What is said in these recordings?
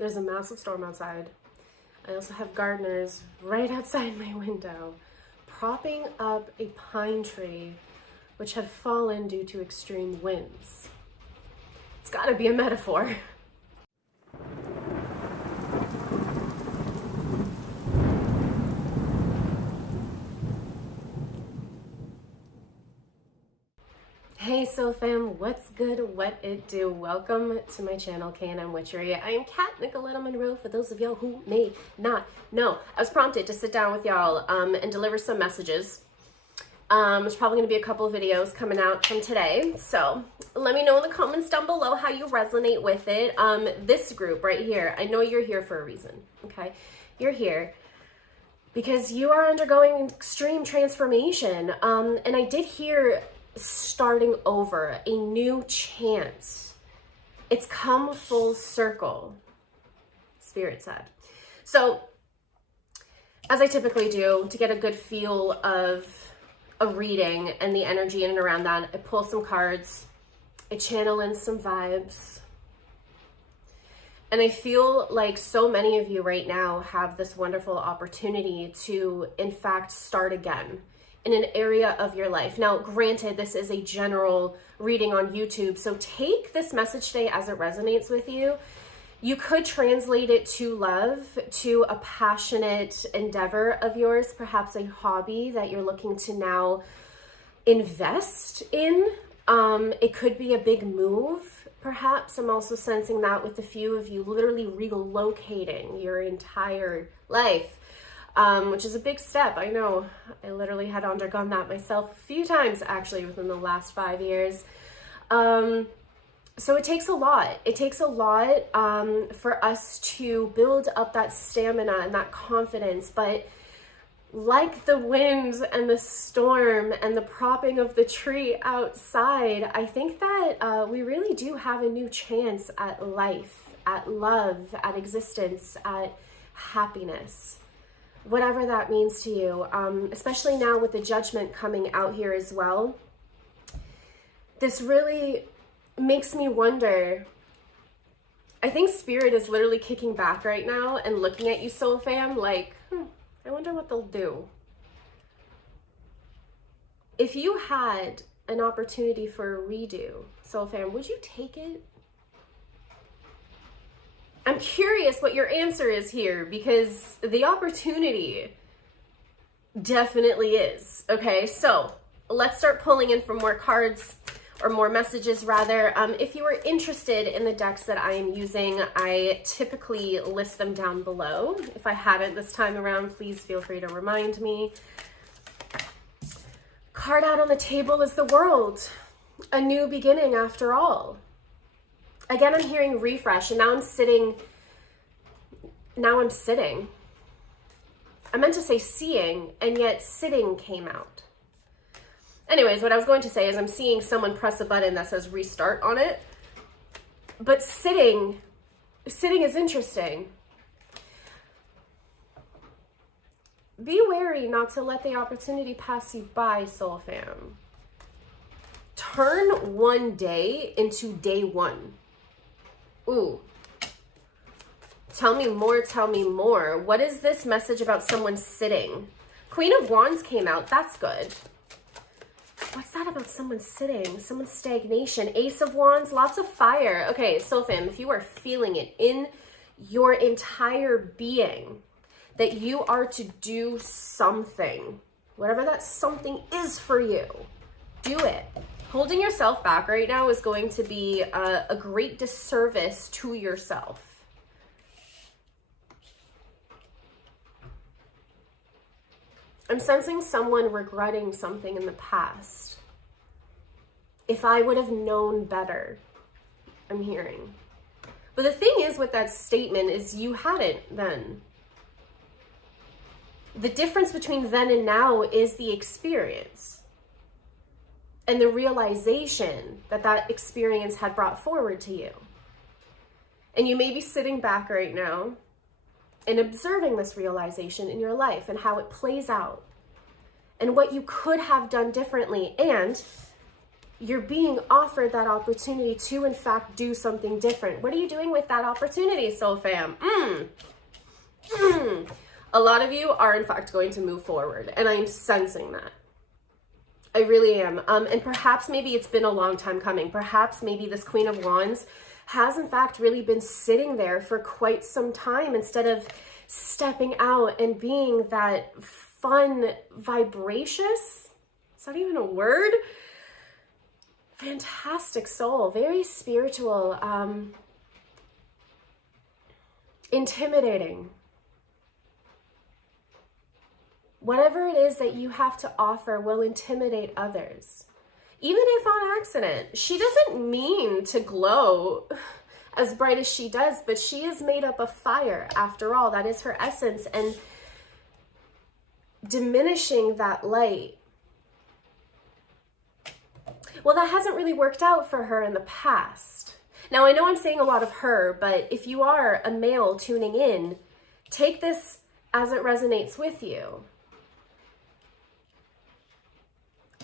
There's a massive storm outside. I also have gardeners right outside my window propping up a pine tree which had fallen due to extreme winds. It's gotta be a metaphor. Hey Soul Fam, what's good, what it do? Welcome to my channel, K&M Witchery. I am Kat Nicoletta Monroe, for those of y'all who may not know. I was prompted to sit down with y'all and deliver some messages. There's probably going to be a couple of videos coming out from today, so let me know in the comments down below how you resonate with it. This group right here, I know you're here for a reason, okay? You're here because you are undergoing extreme transformation, and I did hear starting over, a new chance. It's come full circle, Spirit said. So, as I typically do, to get a good feel of a reading and the energy in and around that, I pull some cards, I channel in some vibes, and I feel like so many of you right now have this wonderful opportunity to, in fact, start again in an area of your life. Now, granted, this is a general reading on YouTube, so take this message today as it resonates with you. You could translate it to love, to a passionate endeavor of yours, perhaps a hobby that you're looking to now invest in. It could be a big move, perhaps. I'm also sensing that with a few of you literally relocating your entire life. Which is a big step. I know I literally had undergone that myself a few times actually within the last 5 years. So it takes a lot. It takes a lot for us to build up that stamina and that confidence. But like the wind and the storm and the propping of the tree outside, I think that we really do have a new chance at life, at love, at existence, at happiness. Whatever that means to you, especially now with the judgment coming out here as well. This really makes me wonder. I think Spirit is literally kicking back right now and looking at you, Soul Fam, like, I wonder what they'll do. If you had an opportunity for a redo, Soul Fam, would you take it? I'm curious what your answer is here, because the opportunity definitely is. Okay, so let's start pulling in for more cards, or more messages rather. If you are interested in the decks that I am using, I typically list them down below. If I haven't this time around, please feel free to remind me. Card out on the table is the World. A new beginning after all. Again, I'm hearing refresh, and now I'm sitting. I meant to say seeing, and yet sitting came out. Anyways, what I was going to say is I'm seeing someone press a button that says restart on it. But sitting is interesting. Be wary not to let the opportunity pass you by, Soul Fam. Turn one day into day one. Ooh. Tell me more, tell me more. What is this message about someone sitting? Queen of Wands came out. That's good. What's that about someone sitting? Someone's stagnation. Ace of Wands, lots of fire. Okay, Soul Fam, if you are feeling it in your entire being that you are to do something, whatever that something is for you, do it. Holding yourself back right now is going to be a great disservice to yourself. I'm sensing someone regretting something in the past. If I would have known better, I'm hearing. But the thing is with that statement is you hadn't then. The difference between then and now is the experience and the realization that that experience had brought forward to you. And you may be sitting back right now and observing this realization in your life and how it plays out and what you could have done differently. And you're being offered that opportunity to, in fact, do something different. What are you doing with that opportunity, Soul Fam? A lot of you are, in fact, going to move forward, and I'm sensing that. I really am. And perhaps maybe it's been a long time coming. Perhaps maybe this Queen of Wands has, in fact, really been sitting there for quite some time instead of stepping out and being that fun, vibracious, is that even a word? Fantastic soul, very spiritual, intimidating. Whatever it is that you have to offer will intimidate others. Even if on accident. She doesn't mean to glow as bright as she does, but she is made up of fire after all. That is her essence. And diminishing that light, well, that hasn't really worked out for her in the past. Now, I know I'm saying a lot of her, but if you are a male tuning in, take this as it resonates with you.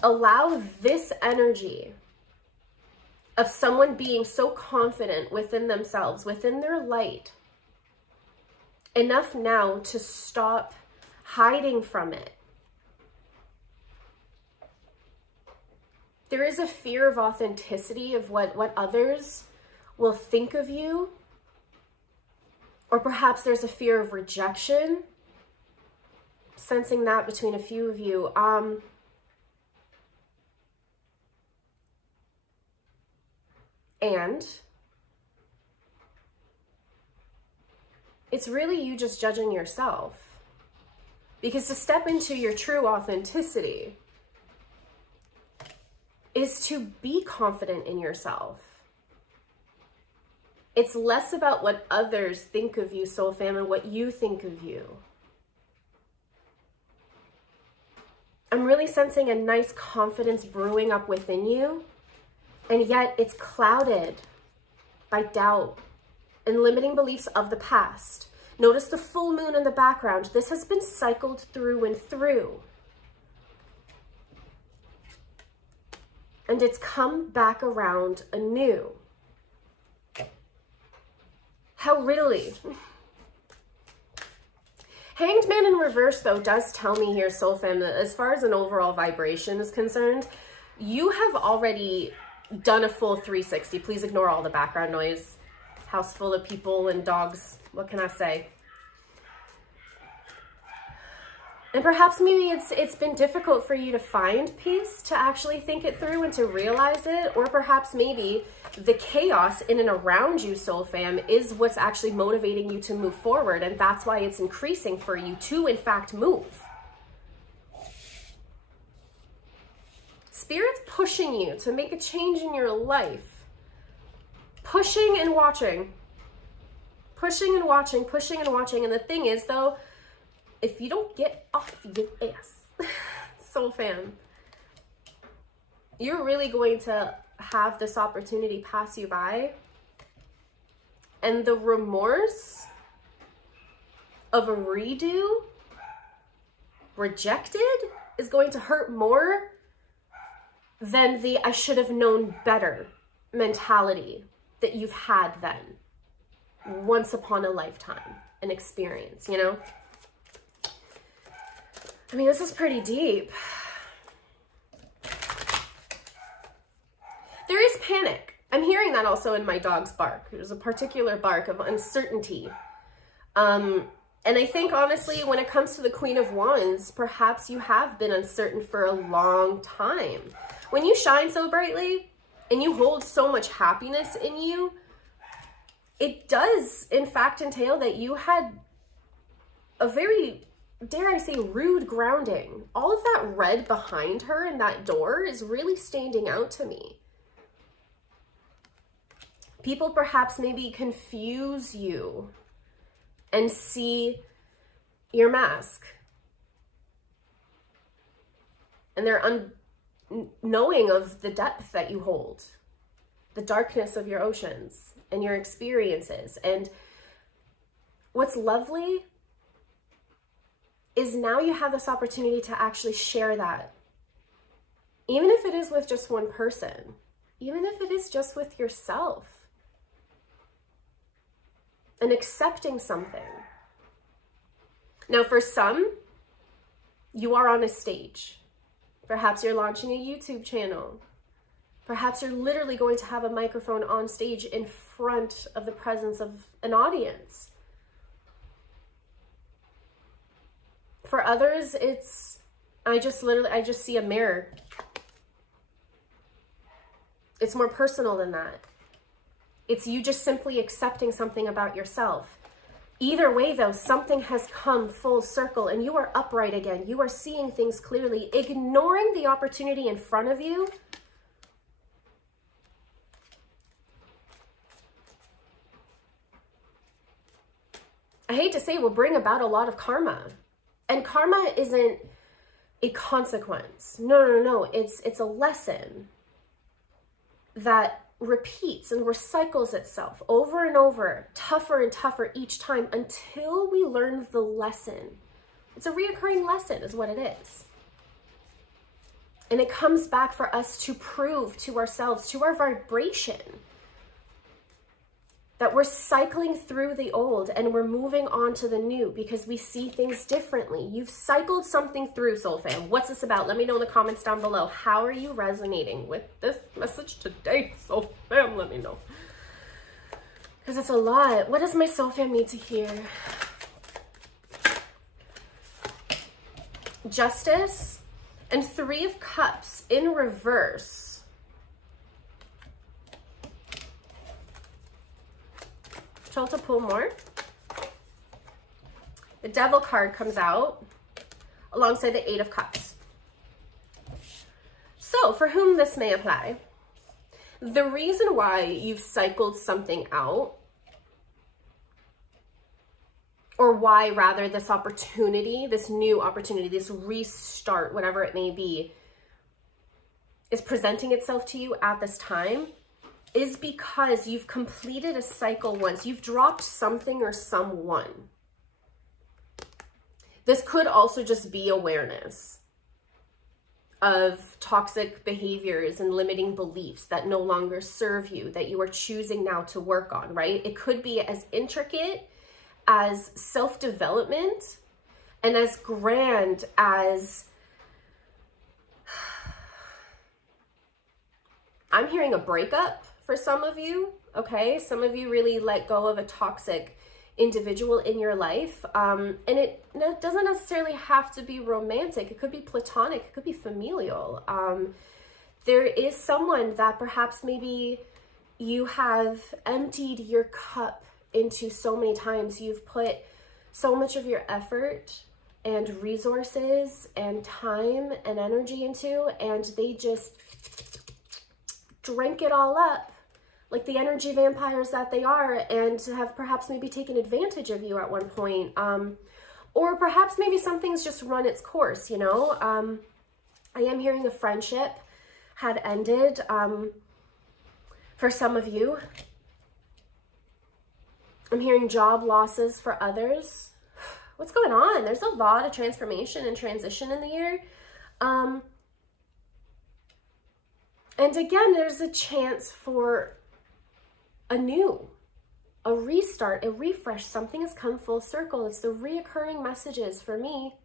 Allow this energy of someone being so confident within themselves, within their light, enough now to stop hiding from it. There is a fear of authenticity, of what others will think of you. Or perhaps there's a fear of rejection. Sensing that between a few of you. And it's really you just judging yourself. Because to step into your true authenticity is to be confident in yourself. It's less about what others think of you, Soul Fam, and what you think of you. I'm really sensing a nice confidence brewing up within you, and yet it's clouded by doubt and limiting beliefs of the past. Notice the full moon in the background. This has been cycled through and through. And it's come back around anew. How riddly. Hanged Man in reverse, though, does tell me here, Soul Fam, that as far as an overall vibration is concerned, you have already done a full 360. Please ignore all the background noise. House full of people and dogs. What can I say? And perhaps maybe it's been difficult for you to find peace, to actually think it through and to realize it. Or perhaps maybe the chaos in and around you, Soul Fam, is what's actually motivating you to move forward. And that's why it's increasing for you to, in fact, move. Spirit's pushing you to make a change in your life. Pushing and watching. Pushing and watching, pushing and watching. And the thing is, though, if you don't get off your ass, Soul Fam, you're really going to have this opportunity pass you by. And the remorse of a redo, rejected, is going to hurt more than the I should have known better mentality that you've had then. Once upon a lifetime, an experience, you know? I mean, this is pretty deep. There is panic. I'm hearing that also in my dog's bark. There's a particular bark of uncertainty. And I think, honestly, when it comes to the Queen of Wands, perhaps you have been uncertain for a long time. When you shine so brightly and you hold so much happiness in you, it does, in fact, entail that you had a very, dare I say, rude grounding. All of that red behind her in that door is really standing out to me. People perhaps maybe confuse you and see your mask. And they're unknowing of the depth that you hold, the darkness of your oceans and your experiences. And what's lovely is now you have this opportunity to actually share that even if it is with just one person, even if it is just with yourself, and accepting something. Now, for some, you are on a stage. Perhaps you're launching a YouTube channel. Perhaps you're literally going to have a microphone on stage in front of the presence of an audience. For others, I just see a mirror. It's more personal than that. It's you just simply accepting something about yourself. Either way, though, something has come full circle and you are upright again. You are seeing things clearly, ignoring the opportunity in front of you. I hate to say, will bring about a lot of karma. And karma isn't a consequence. No. It's a lesson that repeats and recycles itself over and over, tougher and tougher each time until we learn the lesson. It's a reoccurring lesson is what it is. And it comes back for us to prove to ourselves, to our vibration, that we're cycling through the old and we're moving on to the new because we see things differently. You've cycled something through, Soul Fam. What's this about? Let me know in the comments down below. How are you resonating with this message today, Soul Fam? Let me know. Because it's a lot. What does my Soul Fam need to hear? Justice and Three of Cups in reverse. To pull more. The Devil card comes out alongside the Eight of Cups. So for whom this may apply, the reason why you've cycled something out, or why rather this opportunity, this new opportunity, this restart, whatever it may be, is presenting itself to you at this time, is because you've completed a cycle once. You've dropped something or someone. This could also just be awareness of toxic behaviors and limiting beliefs that no longer serve you, that you are choosing now to work on, right? It could be as intricate as self-development and as grand as I'm hearing a breakup. For some of you, okay? Some of you really let go of a toxic individual in your life. And it doesn't necessarily have to be romantic. It could be platonic. It could be familial. There is someone that perhaps maybe you have emptied your cup into so many times. You've put so much of your effort and resources and time and energy into, and they just drank it all up, like the energy vampires that they are, and have perhaps maybe taken advantage of you at one point. Or perhaps maybe something's just run its course, you know? I am hearing a friendship had ended for some of you. I'm hearing job losses for others. What's going on? There's a lot of transformation and transition in the year. And again, there's a chance for a restart, a refresh. Something has come full circle. It's the reoccurring messages for me.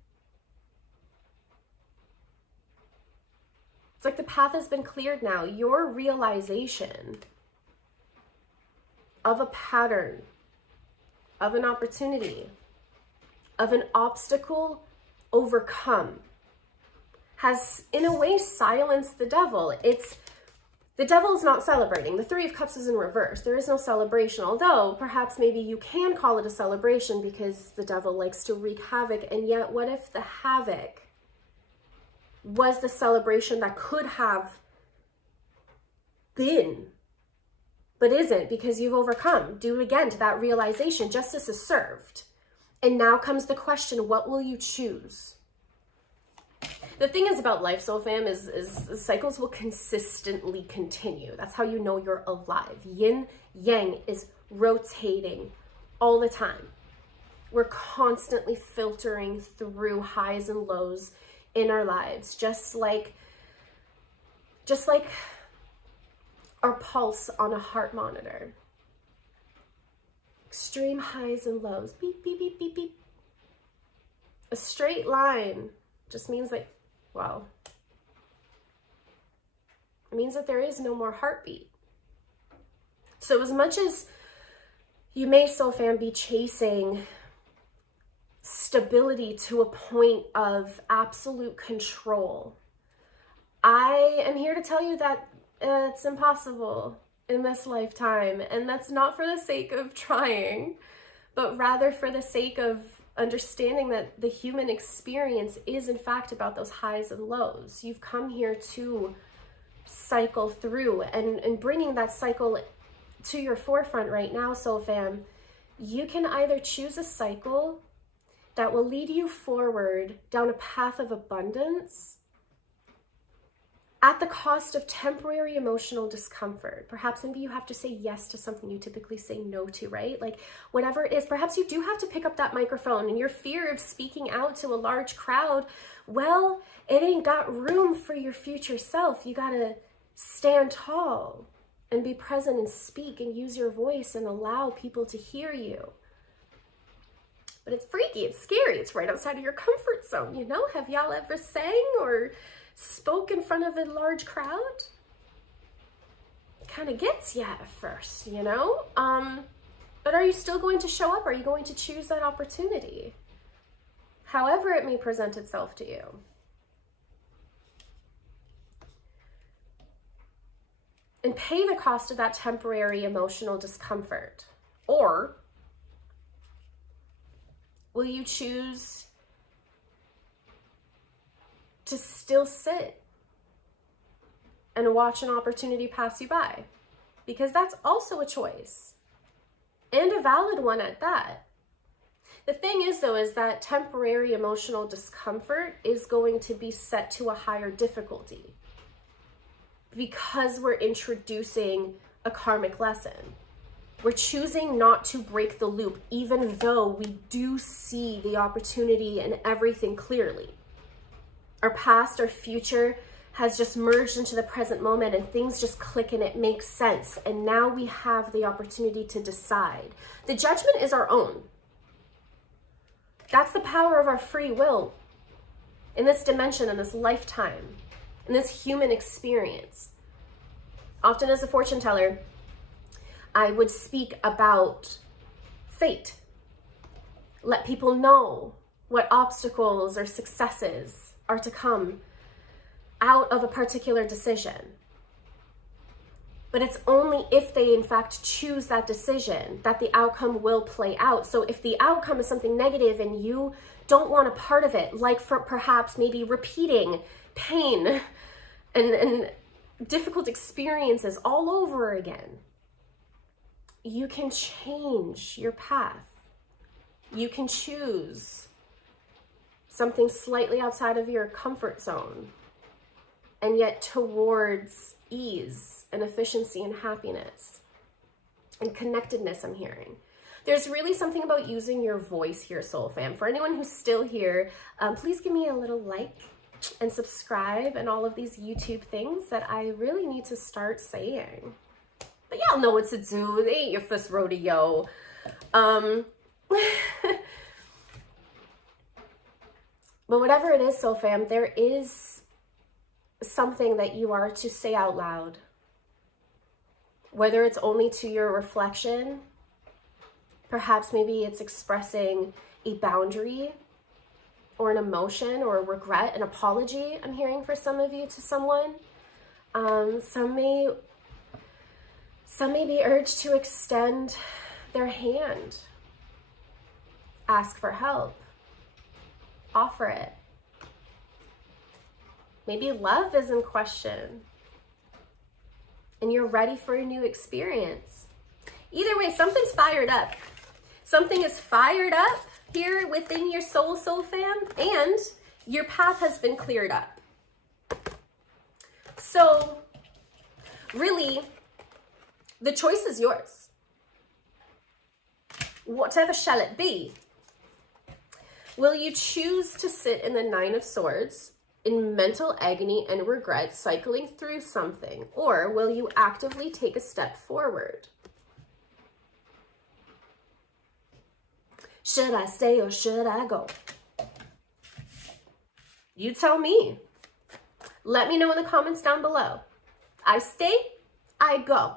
It's like the path has been cleared now. Your realization of a pattern, of an opportunity, of an obstacle overcome has in a way silenced the devil. The devil is not celebrating. The Three of Cups is in reverse. There is no celebration, although perhaps maybe you can call it a celebration because the devil likes to wreak havoc. And yet, what if the havoc was the celebration that could have been, but isn't, because you've overcome? Due again to that realization, justice is served. And now comes the question, what will you choose? The thing is about life, Soul Fam, is cycles will consistently continue. That's how you know you're alive. Yin Yang is rotating all the time. We're constantly filtering through highs and lows in our lives, just like just like our pulse on a heart monitor. Extreme highs and lows. Beep, beep, beep, beep, beep. A straight line just means that, well, it means that there is no more heartbeat. So as much as you may, soul fam, be chasing stability to a point of absolute control, I am here to tell you that it's impossible in this lifetime. And that's not for the sake of trying, but rather for the sake of understanding that the human experience is in fact about those highs and lows. You've come here to cycle through, and bringing that cycle to your forefront right now, soul fam, you can either choose a cycle that will lead you forward down a path of abundance at the cost of temporary emotional discomfort. Perhaps maybe you have to say yes to something you typically say no to, right? Like whatever it is, perhaps you do have to pick up that microphone, and your fear of speaking out to a large crowd, well, it ain't got room for your future self. You gotta stand tall and be present and speak and use your voice and allow people to hear you. But it's freaky, it's scary, it's right outside of your comfort zone, you know? Have y'all ever sang or spoke in front of a large crowd? It kind of gets you at first, you know? But are you still going to show up? Are you going to choose that opportunity? However it may present itself to you. And pay the cost of that temporary emotional discomfort? Or will you choose to still sit and watch an opportunity pass you by? Because that's also a choice, and a valid one at that. The thing is, though, is that temporary emotional discomfort is going to be set to a higher difficulty because we're introducing a karmic lesson. We're choosing not to break the loop, even though we do see the opportunity and everything clearly. Our past, our future has just merged into the present moment, and things just click and it makes sense. And now we have the opportunity to decide. The judgment is our own. That's the power of our free will in this dimension, in this lifetime, in this human experience. Often as a fortune teller, I would speak about fate. Let people know what obstacles or successes are to come out of a particular decision. But it's only if they in fact choose that decision that the outcome will play out. So if the outcome is something negative and you don't want a part of it, like for perhaps maybe repeating pain and difficult experiences all over again, you can change your path. You can choose something slightly outside of your comfort zone, and yet towards ease and efficiency and happiness and connectedness, I'm hearing. There's really something about using your voice here, soul fam. For anyone who's still here, please give me a little like and subscribe and all of these YouTube things that I really need to start saying. But y'all know what to do. They ain't your first rodeo. But whatever it is, soul fam, there is something that you are to say out loud. Whether it's only to your reflection, perhaps maybe it's expressing a boundary or an emotion or a regret, an apology, I'm hearing for some of you, to someone. Some may be urged to extend their hand, ask for help, offer it. Maybe love is in question and you're ready for a new experience. Either way, something's fired up. Something is fired up here within your soul fam, and your path has been cleared up. So really, the choice is yours. Whatever shall it be? Will you choose to sit in the Nine of Swords, in mental agony and regret, cycling through something? Or will you actively take a step forward? Should I stay or should I go? You tell me. Let me know in the comments down below. I stay, I go.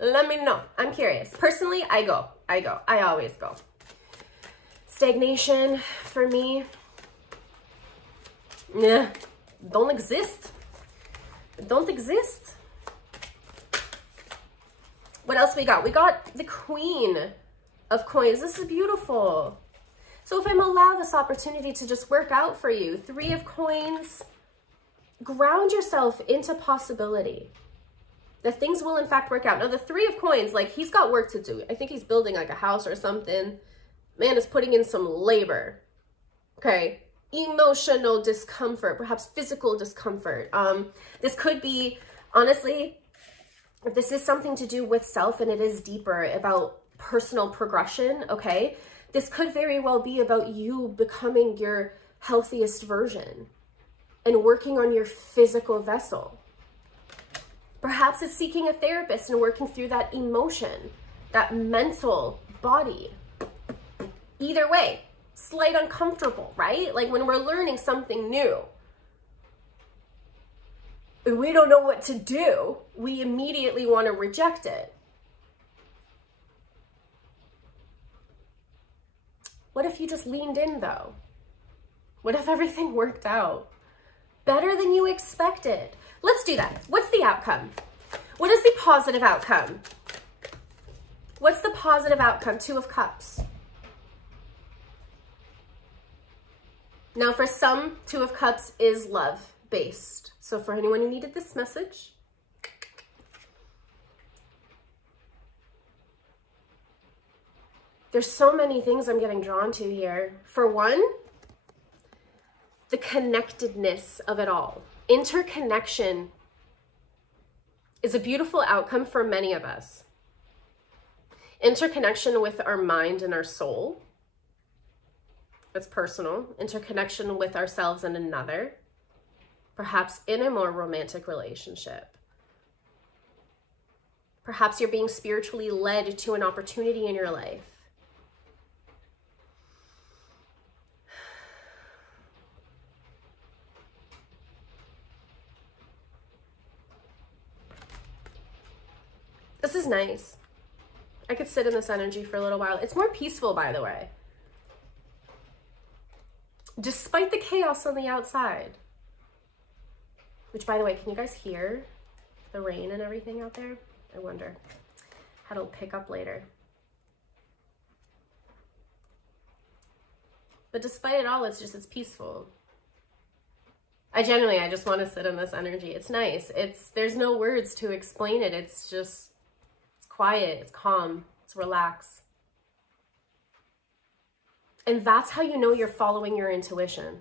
Let me know. I'm curious. Personally, I go. I always go. Stagnation for me, don't exist. Don't exist. What else we got? We got the Queen of Coins. This is beautiful. So if I'm allowed this opportunity to just work out for you, 3 of Coins, ground yourself into possibility. That things will in fact work out. Now the 3 of Coins, like he's got work to do. I think he's building like a house or something. Man is putting in some labor. Okay. Emotional discomfort, perhaps physical discomfort. This could be, honestly, if this is something to do with self and it is deeper about personal progression, okay, this could very well be about you becoming your healthiest version and working on your physical vessel. Perhaps it's seeking a therapist and working through that emotion, that mental body. Either way, slight uncomfortable, right? Like when we're learning something new, and we don't know what to do, we immediately want to reject it. What if you just leaned in though? What if everything worked out better than you expected? Let's do that. What's the outcome? What is the positive outcome? What's the positive outcome? 2 of Cups. Now for some, 2 of Cups is love based. So for anyone who needed this message, there's so many things I'm getting drawn to here. For one, the connectedness of it all. Interconnection is a beautiful outcome for many of us. Interconnection with our mind and our soul. That's personal. Interconnection with ourselves and another. Perhaps in a more romantic relationship. Perhaps you're being spiritually led to an opportunity in your life. This is nice. I could sit in this energy for a little while. It's more peaceful, by the way. Despite the chaos on the outside. Which, by the way, can you guys hear the rain and everything out there? I wonder how it'll pick up later. But despite it all, it's peaceful. I just want to sit in this energy. It's nice. There's no words to explain it. It's quiet, it's calm, it's relaxed. And that's how you know you're following your intuition.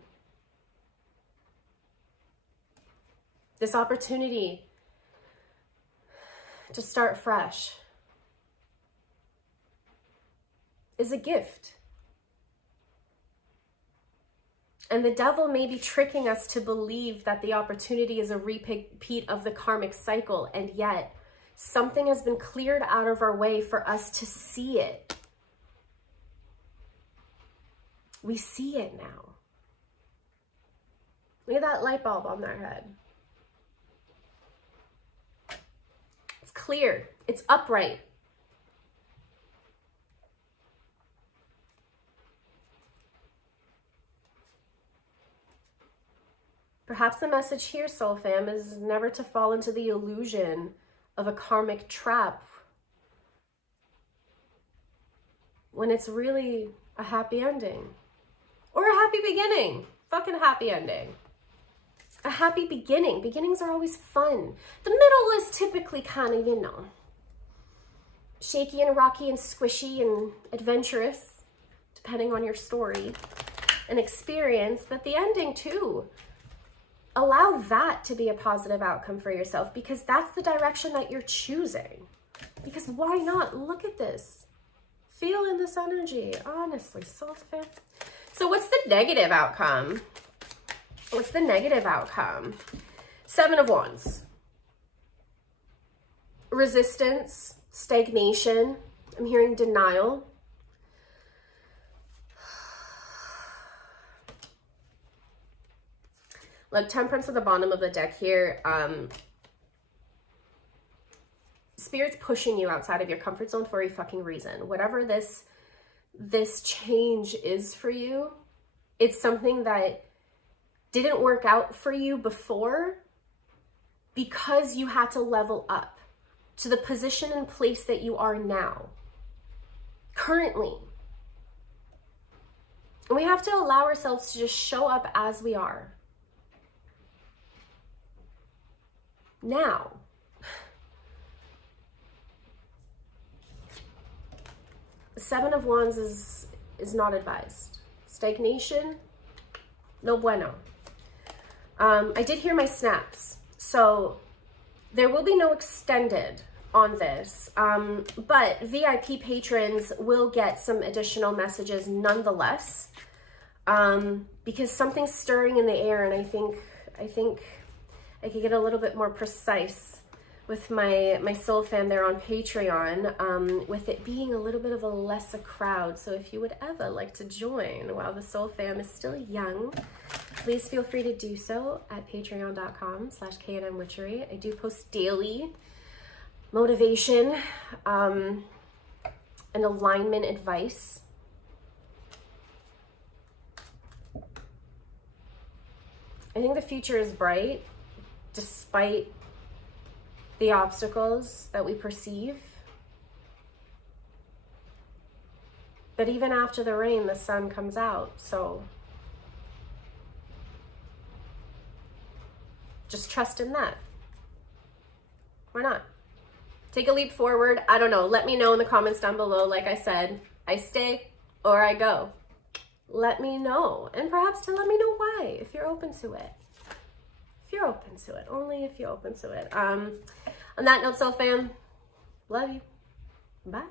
This opportunity to start fresh is a gift. And the devil may be tricking us to believe that the opportunity is a repeat of the karmic cycle, and yet something has been cleared out of our way for us to see it. We see it now. Look at that light bulb on their head. It's clear. It's upright. Perhaps the message here, Soul Fam, is never to fall into the illusion of a karmic trap when it's really a happy ending or a happy beginning. Fucking happy ending. A happy beginning. Beginnings are always fun. The middle is typically kind of, shaky and rocky and squishy and adventurous, depending on your story and experience. But the ending too, allow that to be a positive outcome for yourself, because that's the direction that you're choosing. Because why not? Look at this. Feel in this energy. Honestly, Soul Fam. So what's the negative outcome? What's the negative outcome? Seven of Wands. Resistance, stagnation. I'm hearing denial. Look, Temperance at the bottom of the deck here. Spirit's pushing you outside of your comfort zone for a fucking reason. Whatever this change is for you, it's something that didn't work out for you before because you had to level up to the position and place that you are now, currently. And we have to allow ourselves to just show up as we are. Now, the Seven of Wands is not advised. Stagnation, no bueno. I did hear my snaps, so there will be no extended on this, but VIP patrons will get some additional messages nonetheless, because something's stirring in the air, and I think I could get a little bit more precise with my soul fam there on Patreon, with it being a little bit of a lesser crowd. So if you would ever like to join while the soul fam is still young, please feel free to do so at patreon.com/KNM Witchery. I do post daily motivation and alignment advice. I think the future is bright despite the obstacles that we perceive. But even after the rain, the sun comes out. So just trust in that. Why not? Take a leap forward. I don't know. Let me know in the comments down below. Like I said, I stay or I go. Let me know. And perhaps to let me know why, if you're open to it. If you're open to it. Only if you're open to it. On that note, soul fam, love you. Bye.